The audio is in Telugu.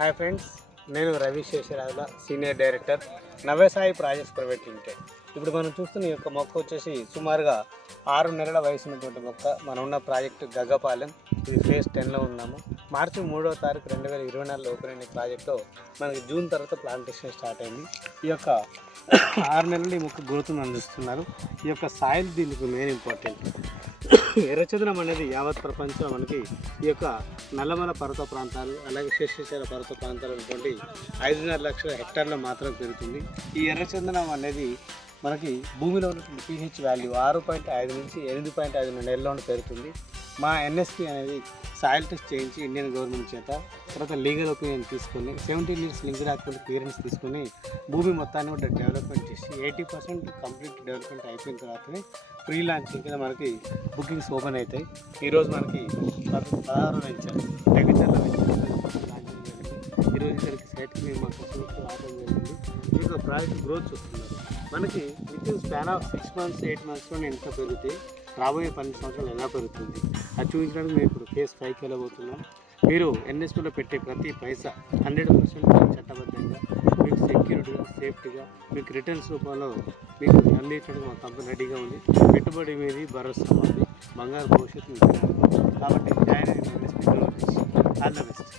హాయ్ ఫ్రెండ్స్, నేను Ravi Sesharajula senior director Navyasai projects private limited. ఇప్పుడు మనం చూస్తున్న ఈ యొక్క మొక్క వచ్చేసి సుమారుగా 6 నెలల వయసు ఉన్నటువంటి మొక్క. మనం ఉన్న ప్రాజెక్టు గగ్గపాలెం, ఇది ఫేజ్ 10లో ఉన్నాము. మార్చి 3వ తారీఖు 2024 ఓపెన్ అయిన ప్రాజెక్టులో మనకి జూన్ తర్వాత ప్లాంటేషన్ స్టార్ట్ అయింది. ఈ యొక్క 6 నెలలు ఈ మొక్క గ్రోత్ను అందిస్తున్నారు. ఈ యొక్క సాయిల్ దీనికి మెయిన్ ఇంపార్టెంట్. ఎర్రచందనం అనేది యావత్ ప్రపంచంలో మనకి ఈ యొక్క నల్లమల పర్వత ప్రాంతాలు, అలాగే శేషాచల పర్వత ప్రాంతాలు ఉన్నటువంటి 5.5 లక్షల హెక్టార్లో మాత్రం పెరుగుతుంది. ఈ ఎర్రచందనం అనేది మనకి భూమిలో ఉన్నటువంటి pH వాల్యూ 6.5 నుంచి 8.5 నెలల్లో పెరుగుతుంది. మా ఎన్ఎస్పి అనేది సాయిల్ టెస్ట్ చేయించి ఇండియన్ గవర్నమెంట్ చేత, తర్వాత లీగల్ ఒపీనియన్ తీసుకొని 17 ఇయర్స్ లింక్ డాక్యుమెంట్ క్లియరెన్స్ తీసుకొని భూమి మొత్తాన్ని కూడా డెవలప్మెంట్ చేసి 80% కంప్లీట్ డెవలప్మెంట్ అయిపోయిన తర్వాతనే ప్రీ లాంచింగ్ కింద మనకి బుకింగ్స్ ఓపెన్ అవుతాయి. ఈరోజు మనకి 16 వెంచర్ టెగచర్ల వెంచర్ లాంచింగ్ జరిగింది. ఈరోజు ఇక్కడికి సైట్కి మేము మాకు రావడం జరిగింది. ఈ యొక్క ప్రాజెక్ట్ గ్రోత్ చూస్తున్నారు. మనకి with in span of 6 months 8 monthsలో ఎంత పెరిగితే రాబోయే 12 సంవత్సరాలు ఎలా పెరుగుతుంది అది చూపించడానికి మేము ఇప్పుడు ఫేజ్ 5కి వెళ్ళబోతున్నాం. మీరు ఎన్ఎస్పీలో పెట్టే ప్రతి పైసా 100% చట్టబద్ధంగా, మీకు సెక్యూరిటీగా, సేఫ్టీగా, మీకు రిటర్న్స్ రూపంలో మీకు అందించడానికి మా కంపెనీ రెడీగా ఉంది. పెట్టుబడి మీద భరోసా ఉంది, బంగారు భవిష్యత్తు మీకు. కాబట్టి join NSP all the best.